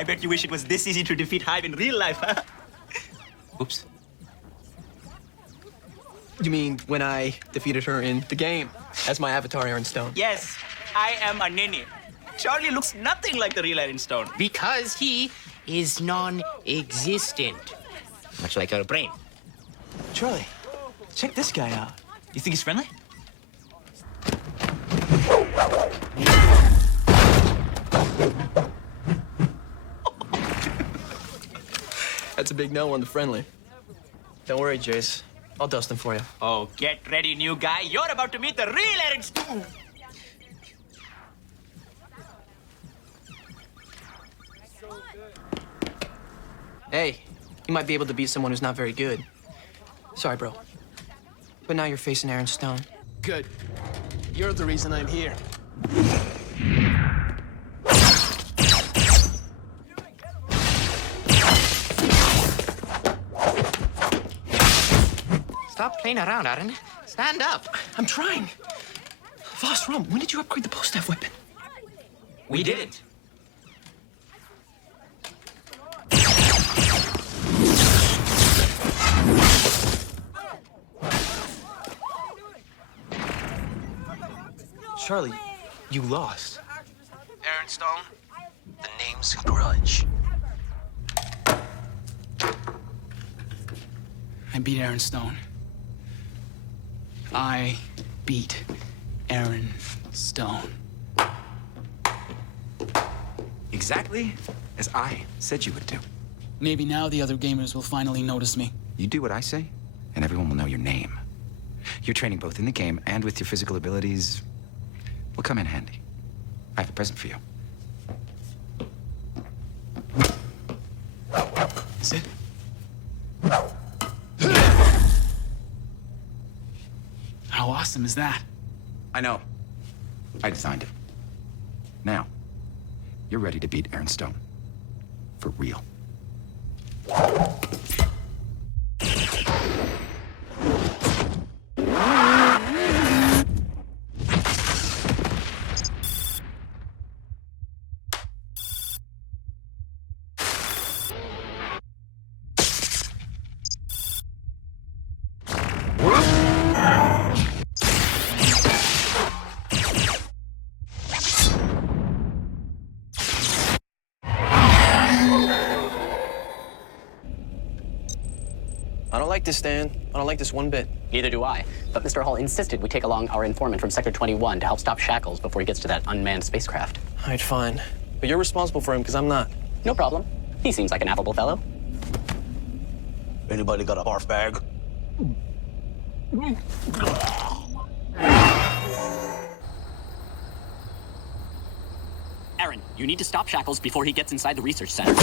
I bet you wish it was this easy to defeat Hive in real life, huh? Oops. You mean when I defeated her in the game as my avatar, Aaron Stone? Yes, I am a ninny. Charlie looks nothing like the real Aaron Stone. Because he is non-existent. Much like our brain. Charlie, check this guy out. You think he's friendly? That's a big no on the friendly. Don't worry, Jace. I'll dust him for you. Oh, get ready, new guy. You're about to meet the real Aaron Stone. Hey, you might be able to beat someone who's not very good. Sorry, bro. But now you're facing Aaron Stone. Good. You're the reason I'm here. Stop playing around, Aaron. Stand up. I'm trying. Voss, Rum, when did you upgrade the post-staff weapon? We didn't. Charlie, you lost. Aaron Stone, the name's Grudge. I beat Aaron Stone. I beat Aaron Stone. Exactly as I said you would do. Maybe now the other gamers will finally notice me. You do what I say, and everyone will know your name. Your training both in the game and with your physical abilities will come in handy. I have a present for you. Is it? How awesome is that? I know. I designed it. Now, you're ready to beat Aaron Stone. For real. I don't like this, Stan. I don't like this one bit. Neither do I. But Mr. Hall insisted we take along our informant from Sector 21 to help stop Shackles before he gets to that unmanned spacecraft. All right, fine. But you're responsible for him, because I'm not. No problem. He seems like an affable fellow. Anybody got a barf bag? Aaron, you need to stop Shackles before he gets inside the research center.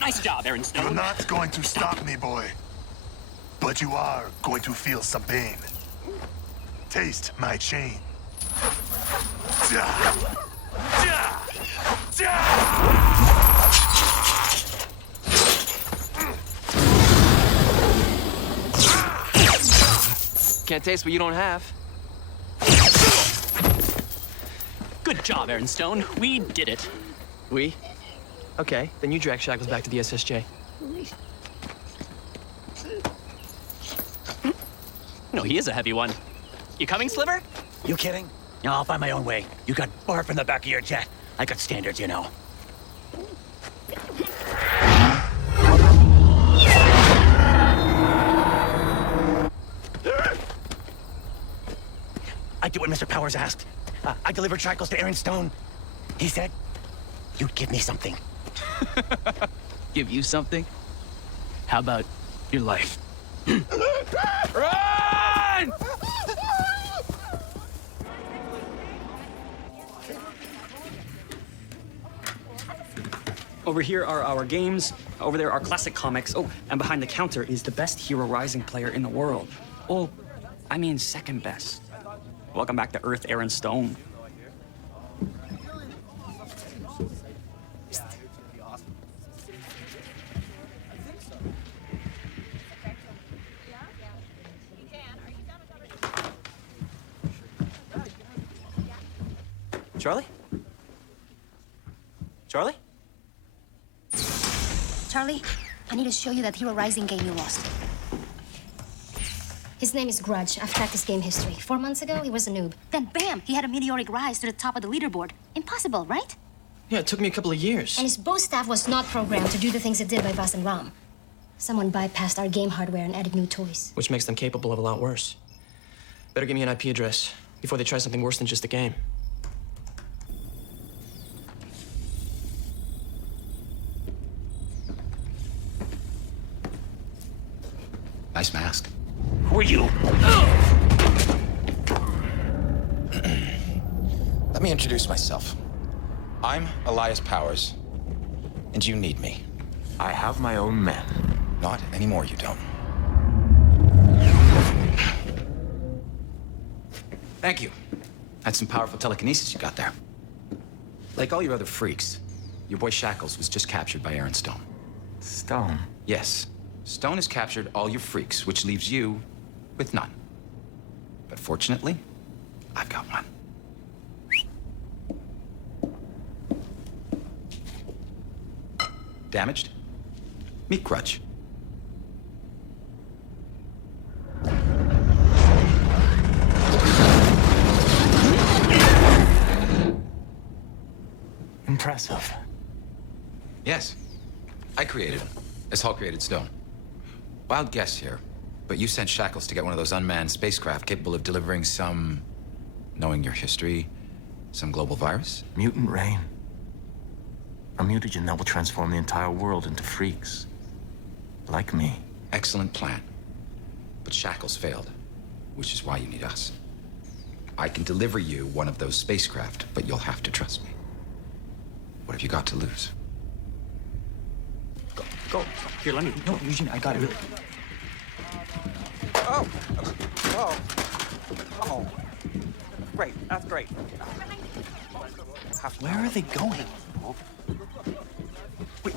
Nice job, Aaron Stone. You're not going to stop me, boy. But you are going to feel some pain. Taste my chain. Can't taste what you don't have. Good job, Aaron Stone. We did it. We? Okay, then you drag Shackles back to the SSJ. No, he is a heavy one. You coming, Sliver? You kidding? No, I'll find my own way. You got barf in the back of your jet. I got standards, you know. I did what Mr. Powers asked. I delivered Shackles to Aaron Stone. He said, you'd give me something. Give you something? How about your life? Run! Over here are our games. Over there are classic comics. Oh, and behind the counter is the best Hero Rising player in the world. Oh, I mean second best. Welcome back to Earth, Aaron Stone. Charlie? Charlie? Charlie, I need to show you that Hero Rising game you lost. His name is Grudge. I've tracked his game history. 4 months ago, he was a noob. Then bam, he had a meteoric rise to the top of the leaderboard. Impossible, right? Yeah, it took me a couple of years. And his bow staff was not programmed to do the things it did by Vas and Ram. Someone bypassed our game hardware and added new toys. Which makes them capable of a lot worse. Better give me an IP address before they try something worse than just a game. Nice mask. Who are you? Let me introduce myself. I'm Elias Powers, and you need me. I have my own men. Not anymore, you don't. Thank you. That's some powerful telekinesis you got there. Like all your other freaks, your boy Shackles was just captured by Aaron Stone. Stone. Yes, Stone has captured all your freaks, which leaves you with none. But fortunately, I've got one. Damaged? Meet Grudge. Impressive. Yes, I created him, as Hall created Stone. Wild guess here, but you sent Shackles to get one of those unmanned spacecraft capable of delivering some, knowing your history, some global virus? Mutant Rain. A mutagen that will transform the entire world into freaks. Like me. Excellent plan. But Shackles failed, which is why you need us. I can deliver you one of those spacecraft, but you'll have to trust me. What have you got to lose? Go. Here, let me. No, Eugene, I got it. Oh. Great. That's great. Where are they going? Wait.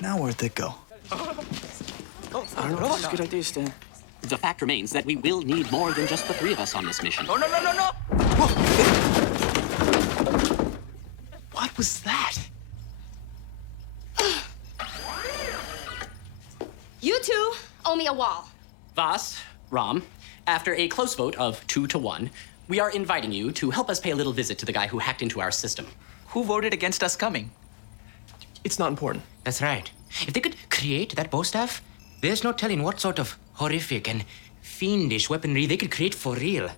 Now where'd they go? I don't know if this is a good idea, Stan. The fact remains that we will need more than just the three of us on this mission. No. What was that? You two owe me a wall. Vas, Ram, after a close vote of 2 to 1, we are inviting you to help us pay a little visit to the guy who hacked into our system. Who voted against us coming? It's not important. That's right. If they could create that bow staff, there's no telling what sort of horrific and fiendish weaponry they could create for real.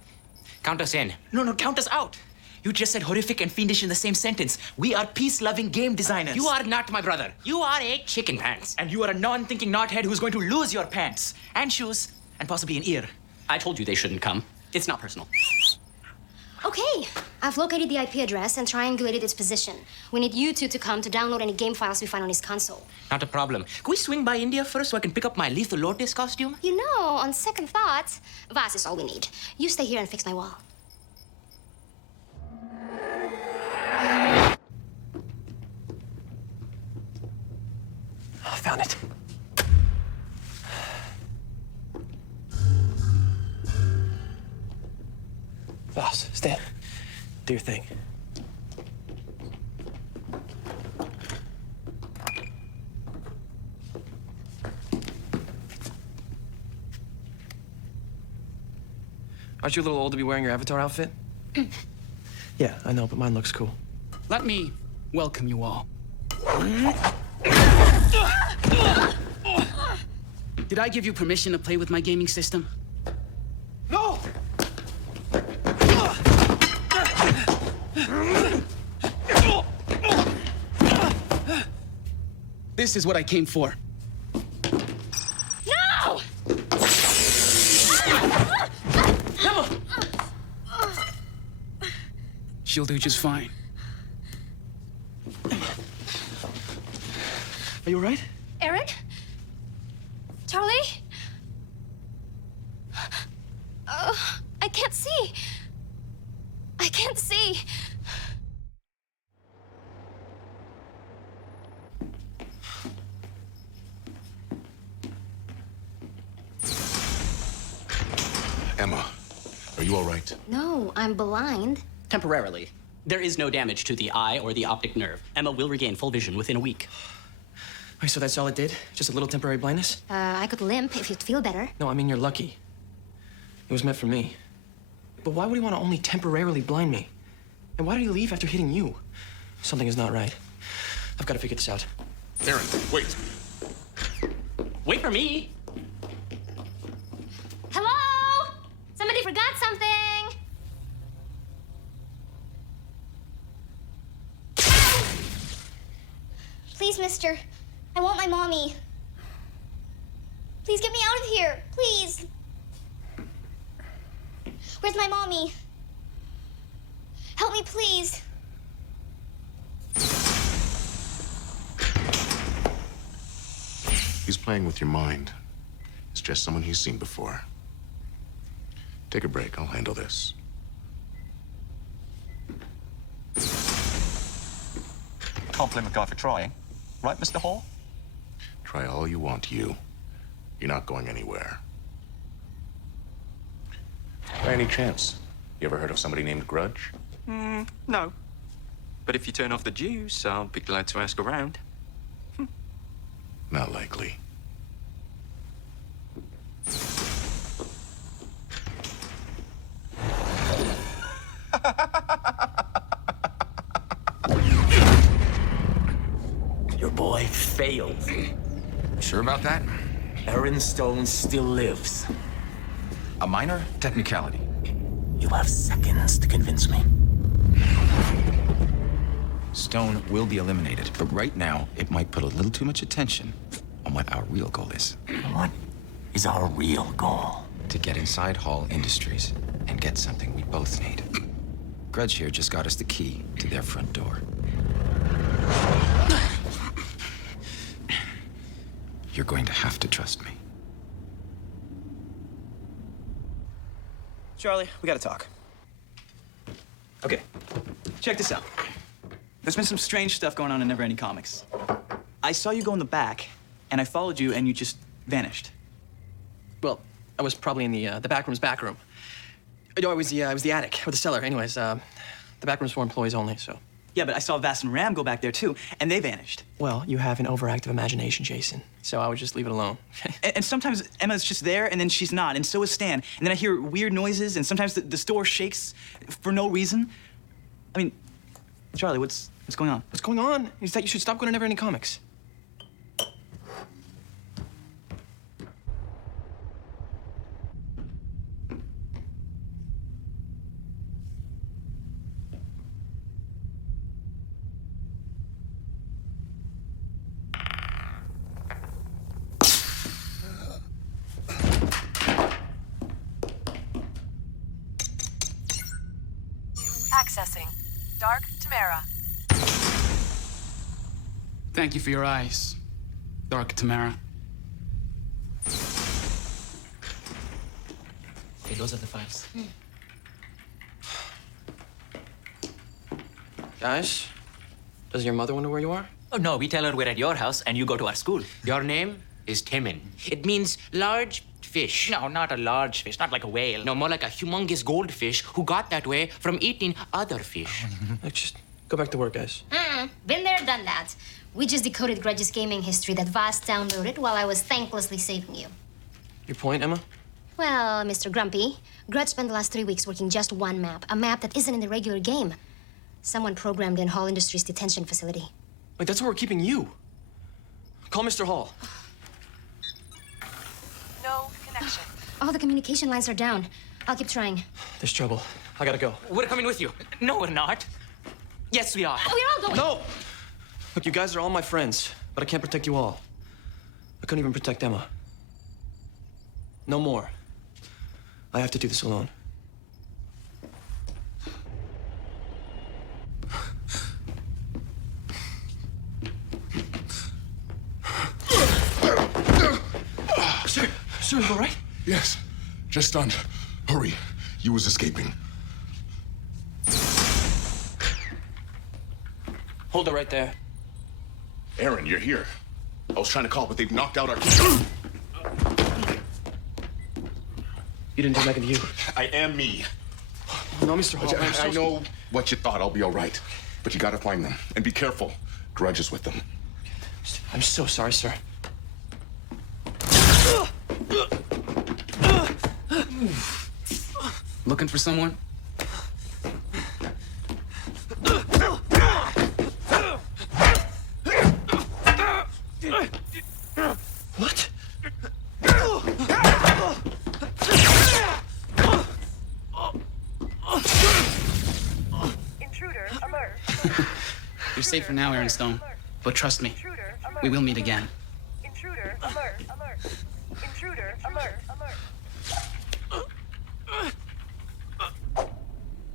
Count us in. No, count us out. You just said horrific and fiendish in the same sentence. We are peace-loving game designers. You are not my brother. You are a chicken pants. And you are a non-thinking knothead who's going to lose your pants and shoes and possibly an ear. I told you they shouldn't come. It's not personal. Okay, I've located the IP address and triangulated its position. We need you two to come to download any game files we find on his console. Not a problem. Can we swing by India first so I can pick up my Lethal Lotus costume? You know, on second thought, Vas is all we need. You stay here and fix my wall. I found it. Boss, Stan, do your thing. Aren't you a little old to be wearing your Avatar outfit? Yeah, I know, but mine looks cool. Let me welcome you all. Did I give you permission to play with my gaming system? No! This is what I came for. No! She'll do just fine. Are you all right? Aaron? Charlie? I can't see. I can't see. Emma, are you all right? No, I'm blind. Temporarily. There is no damage to the eye or the optic nerve. Emma will regain full vision within a week. Wait, so that's all it did? Just a little temporary blindness? I could limp if you'd feel better. No, I mean, you're lucky. It was meant for me. But why would he want to only temporarily blind me? And why did he leave after hitting you? Something is not right. I've got to figure this out. Aaron, wait. Wait for me! Hello? Somebody forgot something. Please, mister. I want my mommy. Please get me out of here. Please. Where's my mommy? Help me, please. He's playing with your mind. It's just someone he's seen before. Take a break. I'll handle this. Compliment guy for trying. Right, Mr. Hall? Try all you want, you. You're not going anywhere. By any chance, you ever heard of somebody named Grudge? No. But if you turn off the juice, I'll be glad to ask around. Not likely. Your boy failed. Sure about that? Aaron Stone still lives. A minor technicality. You have seconds to convince me. Stone will be eliminated, but right now, it might put a little too much attention on what our real goal is. What is our real goal? To get inside Hall Industries and get something we both need. Grudge here just got us the key to their front door. You're going to have to trust me. Charlie, we gotta talk. Okay, check this out. There's been some strange stuff going on in Neverending Comics. I saw you go in the back, and I followed you, and you just vanished. Well, I was probably in the back room's back room. No, it was the attic, or the cellar. Anyways, the back room's for employees only, so. Yeah, but I saw Vass and Ram go back there, too, and they vanished. Well, you have an overactive imagination, Jason, so I would just leave it alone. And sometimes Emma's just there, and then she's not, and so is Stan. And then I hear weird noises, and sometimes the store shakes for no reason. I mean, Charlie, what's going on? What's going on is that you should stop going to Neverending Comics. Accessing. Dark Tamara. Thank you for your eyes, Dark Tamara. Okay, those are the files. Guys, does your mother wonder where you are? Oh, no, we tell her we're at your house and you go to our school. Your name is Timon. It means large fish. No, not a large fish, not like a whale. No, more like a humongous goldfish who got that way from eating other fish. Look, just go back to work, guys. Been there, done that. We just decoded Grudge's gaming history that Vass downloaded while I was thanklessly saving you. Your point, Emma? Well, Mr. Grumpy, Grudge spent the last 3 weeks working just one map, a map that isn't in the regular game. Someone programmed in Hall Industries detention facility. Wait, that's where we're keeping you. Call Mr. Hall. No connection. All the communication lines are down. I'll keep trying. There's trouble. I gotta go. We're coming with you. No, we're not. Yes, we are. We're all going. No! Look, you guys are all my friends, but I can't protect you all. I couldn't even protect Emma. No more. I have to do this alone. Sir, you all right? Yes. Just stunned. Hurry. You was escaping. Hold it right there. Aaron, you're here. I was trying to call, but they've knocked out our... You didn't do that to you. I am me. No, Mr. Hall, I know what you thought. I'll be all right. But you gotta find them. And be careful. Grudges with them. I'm so sorry, sir. Looking for someone? What? Intruder alert. You're safe for now, Aaron Stone. But trust me, we will meet again. Intruder alert. Intruder alert.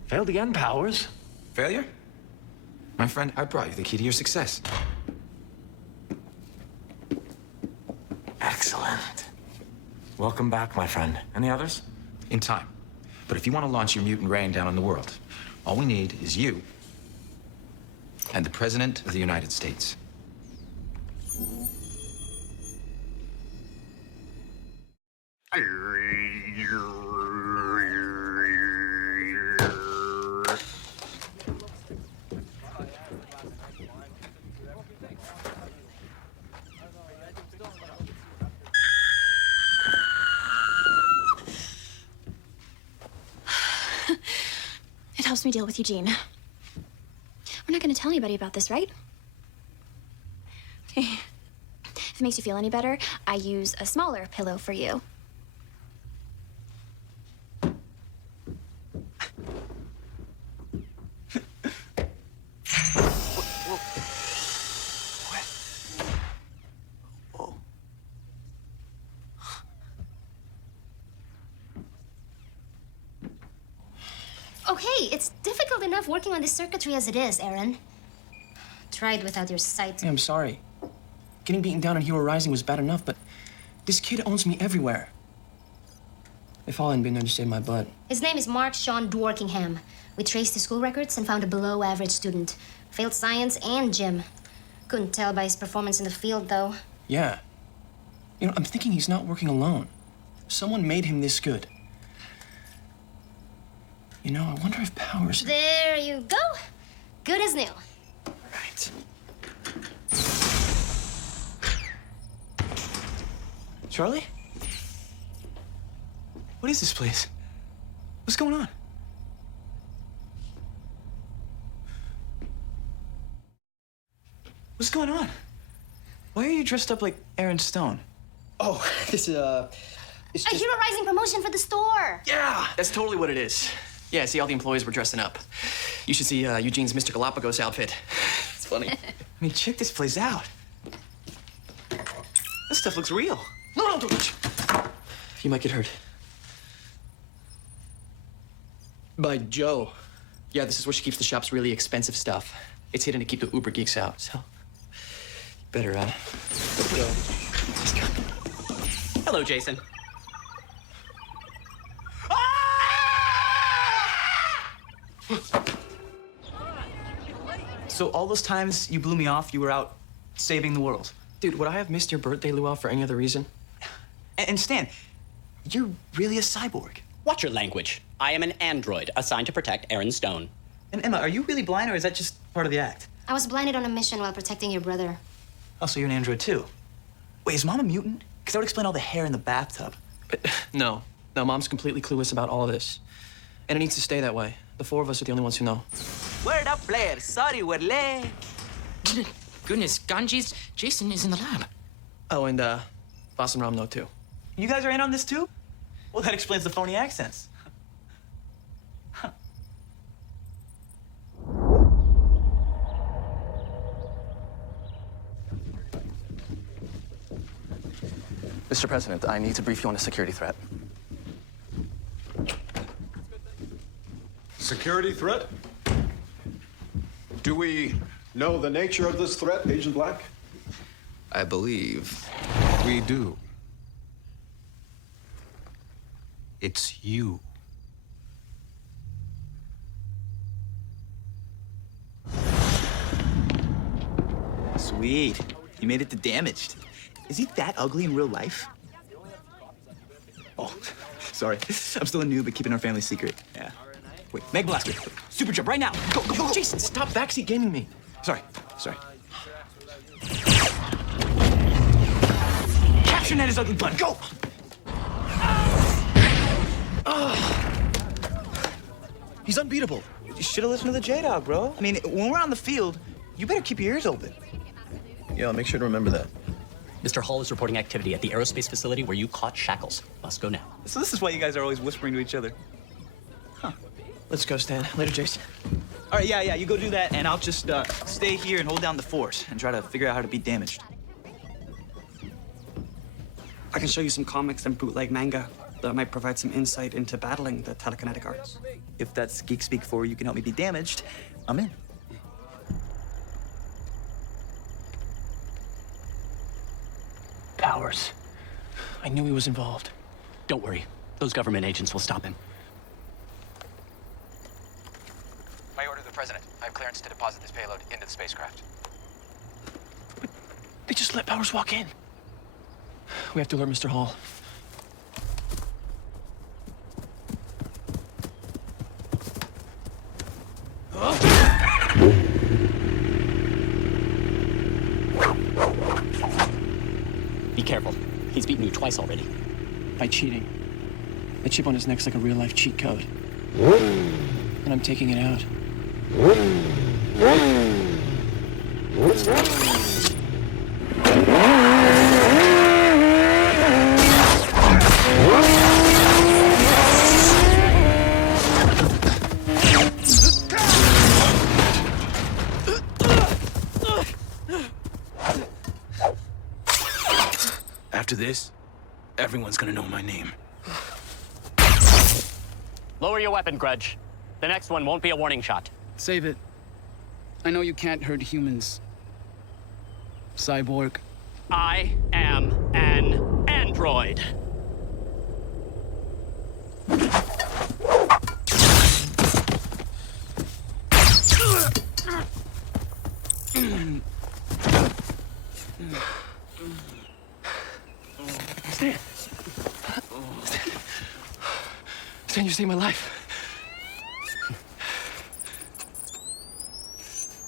Failed again, Powers. Failure? My friend, I brought you the key to your success. Excellent. Welcome back, my friend. Any others? In time. But if you want to launch your Mutant Rain down on the world, all we need is you and the President of the United States. It helps me deal with Eugene. We're not going to tell anybody about this, right? Okay. If it makes you feel any better, I use a smaller pillow for you. Okay, it's difficult enough working on this circuitry as it is, Aaron. Tried without your sight. Hey, I'm sorry. Getting beaten down in Hero Rising was bad enough, but this kid owns me everywhere. If all hadn't been there to save my butt. His name is Mark Sean Dworkingham. We traced his school records and found a below-average student. Failed science and gym. Couldn't tell by his performance in the field, though. Yeah. You know, I'm thinking he's not working alone. Someone made him this good. You know, I wonder if Powers... There you go. Good as new. Right. Charlie? What is this place? What's going on? What's going on? Why are you dressed up like Aaron Stone? Oh, this is, it's A just... Hero Rising promotion for the store. Yeah, that's totally what it is. Yeah, see, all the employees were dressing up. You should see Eugene's Mr. Galapagos outfit. It's funny. I mean, check this place out. This stuff looks real. No, don't touch. You might get hurt. By Joe. Yeah, this is where she keeps the shop's really expensive stuff. It's hidden to keep the uber geeks out, so... Better, go. Let's go. Hello, Jason. So all those times you blew me off, you were out saving the world. Dude, would I have missed your birthday luau for any other reason? And Stan, you're really a cyborg. Watch your language. I am an android assigned to protect Aaron Stone. And Emma, are you really blind or is that just part of the act? I was blinded on a mission while protecting your brother. Oh, so you're an android too. Wait, is Mom a mutant? Because that would explain all the hair in the bathtub. No. No, Mom's completely clueless about all of this. And it needs to stay that way. The four of us are the only ones who know. Word up, player. Sorry, we're late. Goodness, Ganges, Jason is in the lab. Oh, and, Boss and Ram know, too. You guys are in on this too? Well, that explains the phony accents. Mr. President, I need to brief you on a security threat. Security threat? Do we know the nature of this threat, Agent Black? I believe we do. It's you. Sweet. You made it to Damaged. Is he that ugly in real life? Oh, sorry. I'm still a noob at keeping our family secret. Yeah. Wait, Meg Blaster. Super jump right now. Go, go, go, go. Jason, stop backseat gaming me. Sorry. Capture Ned his ugly butt. Go! He's unbeatable. You should have listened to the J-Dog, bro. I mean, when we're on the field, you better keep your ears open. Yeah, I'll make sure to remember that. Mr. Hall is reporting activity at the aerospace facility where you caught Shackles. Must go now. So this is why you guys are always whispering to each other. Let's go, Stan. Later, Jason. All right, yeah, you go do that, and I'll just stay here and hold down the force and try to figure out how to beat damaged. I can show you some comics and bootleg manga that might provide some insight into battling the telekinetic arts. If that's geek speak for you can help me be damaged, I'm in. Powers. I knew he was involved. Don't worry. Those government agents will stop him. By order of the President, I have clearance to deposit this payload into the spacecraft. They just let Powers walk in. We have to alert Mr. Hall. Be careful. He's beaten you twice already. By cheating. The chip on his neck's like a real-life cheat code. And I'm taking it out. After this, everyone's gonna know my name. Lower your weapon, Grudge. The next one won't be a warning shot. Save it. I know you can't hurt humans. Cyborg. I am an android. Stan, you saved my life.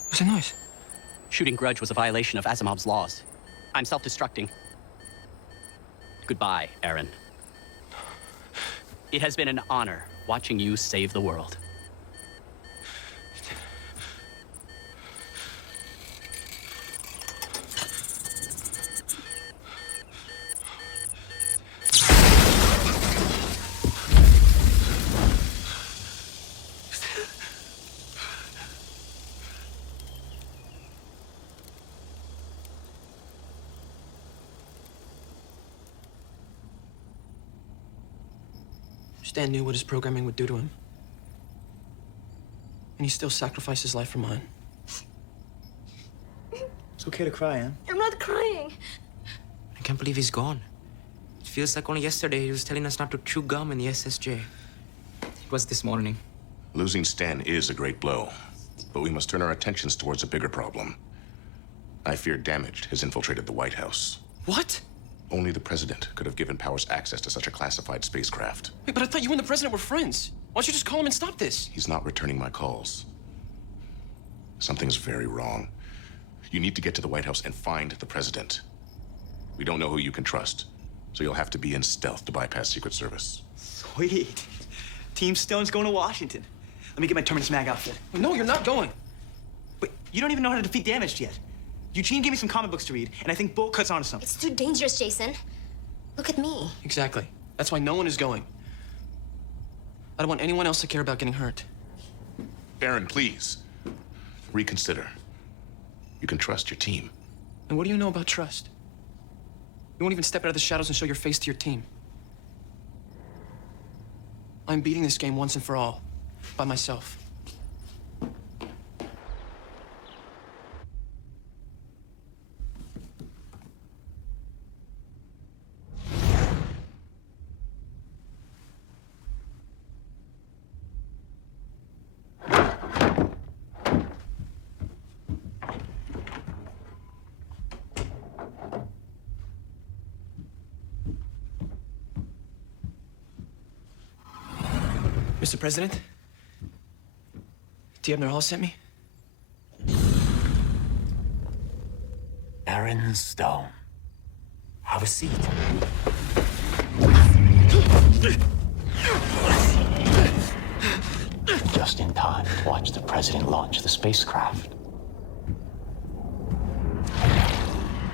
What's that noise? Shooting Grudge was a violation of Asimov's laws. I'm self-destructing. Goodbye, Aaron. It has been an honor watching you save the world. Stan knew what his programming would do to him. And he still sacrificed his life for mine. It's okay to cry, huh? I'm not crying. I can't believe he's gone. It feels like only yesterday he was telling us not to chew gum in the SSJ. It was this morning. Losing Stan is a great blow, but we must turn our attentions towards a bigger problem. I fear damage has infiltrated the White House. What? Only the President could have given Powers access to such a classified spacecraft. Wait, but I thought you and the President were friends. Why don't you just call him and stop this? He's not returning my calls. Something's very wrong. You need to get to the White House and find the President. We don't know who you can trust, so you'll have to be in stealth to bypass Secret Service. Sweet. Team Stone's going to Washington. Let me get my Terminus Mag outfit. No, you're not going. But you don't even know how to defeat damaged yet. Eugene gave me some comic books to read, and I think Bolt cuts onto something. It's too dangerous, Jason. Look at me. Exactly. That's why no one is going. I don't want anyone else to care about getting hurt. Aaron, please. Reconsider. You can trust your team. And what do you know about trust? You won't even step out of the shadows and show your face to your team. I'm beating this game once and for all. By myself. Mr. President, Abner Hall sent me? Aaron Stone. Have a seat. Just in time to watch the president launch the spacecraft.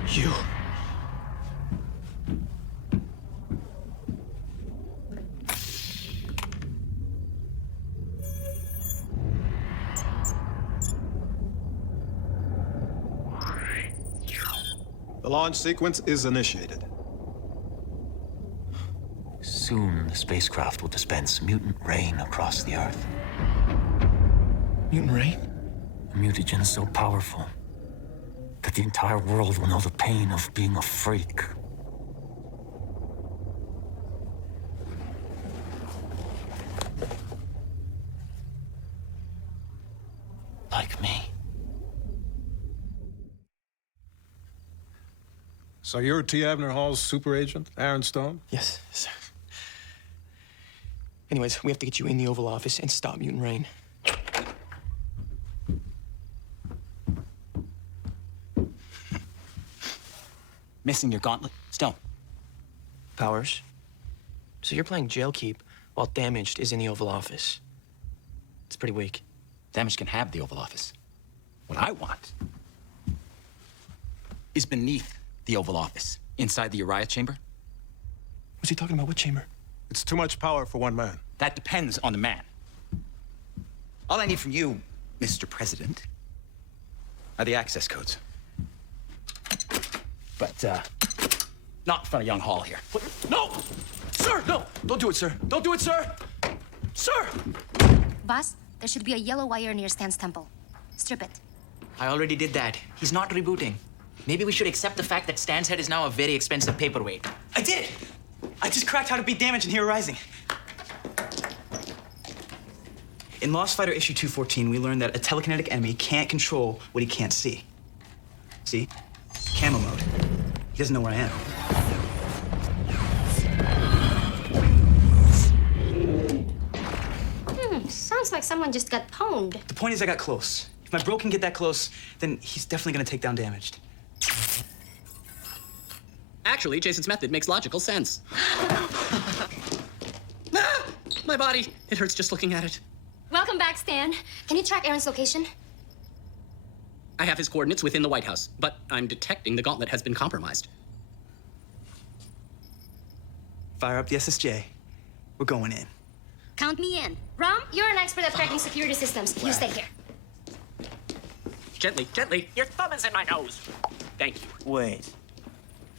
You. The launch sequence is initiated. Soon, the spacecraft will dispense mutant rain across the Earth. Mutant Rain? A mutagen so powerful that the entire world will know the pain of being a freak. Like me. So you're T. Abner Hall's super agent, Aaron Stone? Yes, sir. Anyways, we have to get you in the Oval Office and stop Mutant Rain. Missing your gauntlet, Stone. Powers. So you're playing jail keep while Damaged is in the Oval Office. It's pretty weak. Damage can have the Oval Office. What I want is beneath the Oval Office, inside the Uriah chamber. Was he talking about what chamber? It's too much power for one man. That depends on the man. All I need from you, Mr. President, are the access codes. But, not in front of young Hall here. What? No! Sir, no! Don't do it, sir. Don't do it, sir! Sir! Boss, there should be a yellow wire near Stan's temple. Strip it. I already did that. He's not rebooting. Maybe we should accept the fact that Stan's head is now a very expensive paperweight. I did! I just cracked how to beat Damage in Hero Rising. In Lost Fighter issue 214, we learned that a telekinetic enemy can't control what he can't see. See? Camo mode. He doesn't know where I am. Sounds like someone just got pwned. The point is I got close. If my bro can get that close, then he's definitely gonna take down Damaged. Actually, Jason's method makes logical sense. Ah! My body. It hurts just looking at it. Welcome back, Stan. Can you track Aaron's location? I have his coordinates within the White House, but I'm detecting the gauntlet has been compromised. Fire up the SSJ. We're going in. Count me in. Rom, you're an expert at tracking security systems. You stay here. Gently, gently. Your thumb is in my nose. Thank you. Wait.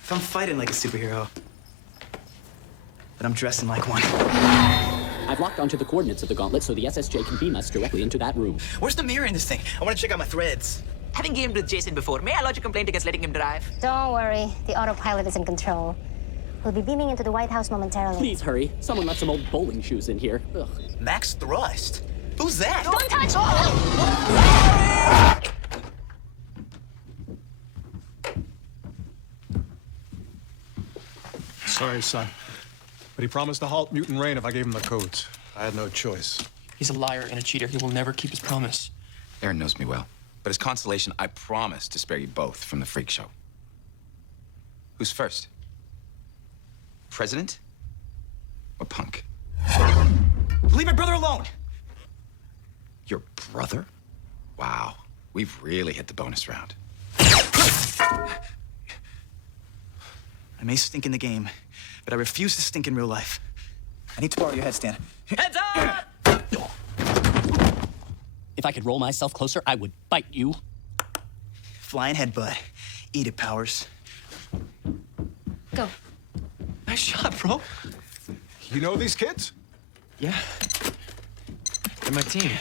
If I'm fighting like a superhero, then I'm dressing like one. I've locked onto the coordinates of the gauntlet so the SSJ can beam us directly into that room. Where's the mirror in this thing? I want to check out my threads. Having gamed with Jason before, may I lodge a complaint against letting him drive? Don't worry. The autopilot is in control. We'll be beaming into the White House momentarily. Please hurry. Someone left some old bowling shoes in here. Ugh. Max Thrust? Who's that? Don't touch! Sorry, son. But he promised to halt Mutant Rain if I gave him the codes. I had no choice. He's a liar and a cheater. He will never keep his promise. Aaron knows me well. But as consolation, I promise to spare you both from the freak show. Who's first? President or punk? Leave my brother alone! Your brother? Wow. We've really hit the bonus round. I may stink in the game, but I refuse to stink in real life. I need to borrow your head, Stan. Heads up! If I could roll myself closer, I would bite you. Flying headbutt. Eat it, Powers. Go. Nice shot, bro. You know these kids? Yeah. They're my team.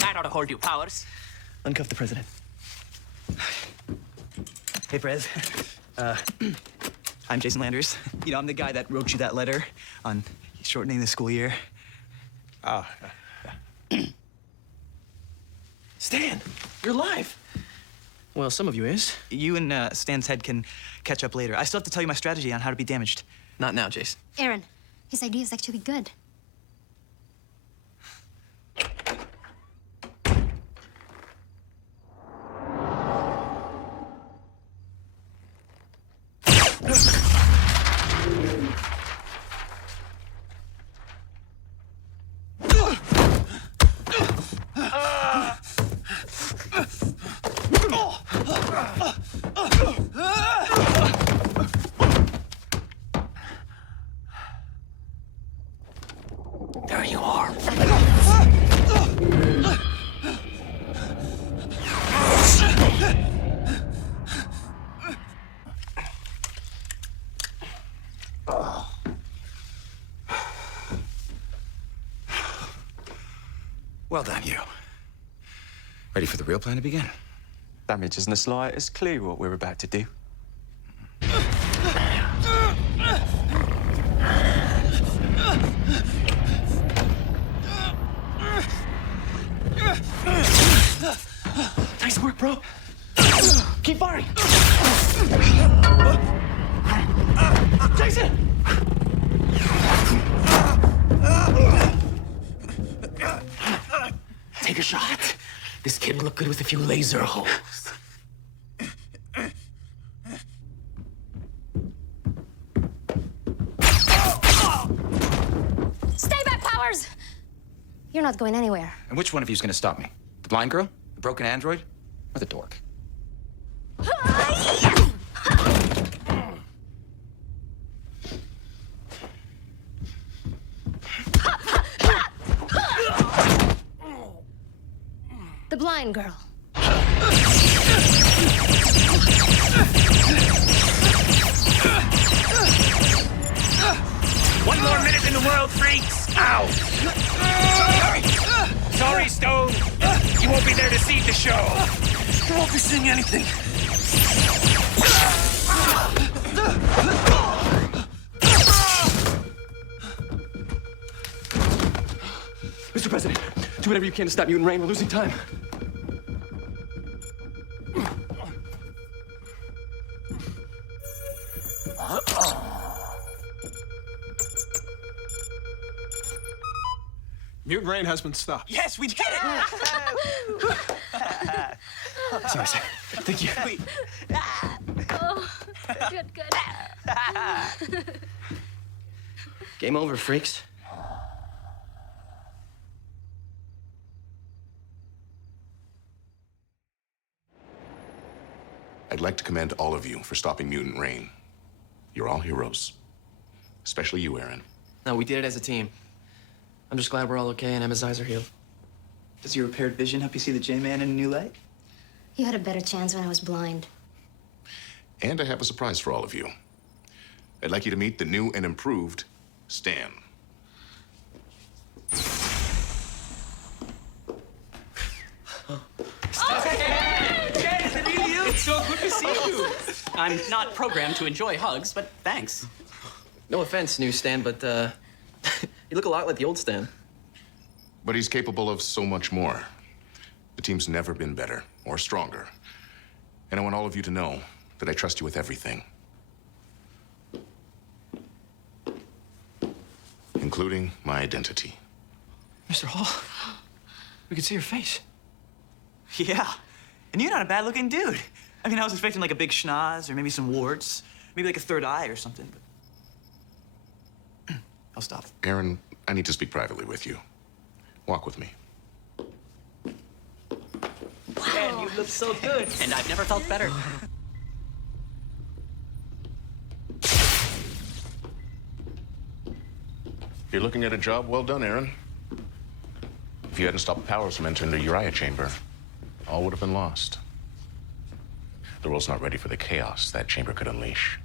That ought to hold you, Powers. Uncuff the president. Hey, Prez. I'm Jason Landers. You know, I'm the guy that wrote you that letter on shortening the school year. Ah. Stan, you're alive. Well, some of you is. You and Stan's head can catch up later. I still have to tell you my strategy on how to be Damaged. Not now, Jason. Aaron, his idea is actually good. Well done, you. Ready for the real plan to begin? Damage isn't the slightest clue what we're about to do. Nice work, bro. Keep firing. Jason! Take a shot. This kid will look good with a few laser holes. Stay back, Powers! You're not going anywhere. And which one of you is going to stop me? The blind girl? The broken android? Or the dork? The blind girl. One more minute in the world, freaks! Ow! Sorry, Stone. You won't be there to see the show. You won't be seeing anything. Mr. President, do whatever you can to stop Mutant Rain. We're losing time. Mutant Rain has been stopped. Yes, we did it! Sorry, sir. Thank you. Oh, good. Game over, freaks. I'd like to commend all of you for stopping Mutant Rain. You're all heroes. Especially you, Aaron. No, we did it as a team. I'm just glad we're all okay and Emma's eyes are healed. Does your repaired vision help you see the J-Man in a new light? You had a better chance when I was blind. And I have a surprise for all of you. I'd like you to meet the new and improved Stan. It's so good to see you. I'm not programmed to enjoy hugs, but thanks. No offense, new Stan, but you look a lot like the old Stan. But he's capable of so much more. The team's never been better or stronger. And I want all of you to know that I trust you with everything. Including my identity. Mr. Hall, we can see your face. Yeah. And you're not a bad-looking dude. I mean, I was expecting like a big schnoz or maybe some warts. Maybe like a third eye or something. But I'll stop. Aaron, I need to speak privately with you. Walk with me. Man, you look so good. And I've never felt better. You're looking at a job well done, Aaron. If you hadn't stopped Powers from entering the Uriah chamber, all would have been lost. The world's not ready for the chaos that chamber could unleash.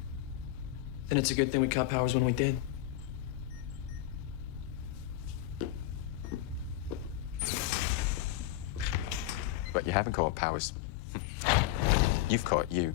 Then it's a good thing we caught Powers when we did. But you haven't caught Powers. You've caught you.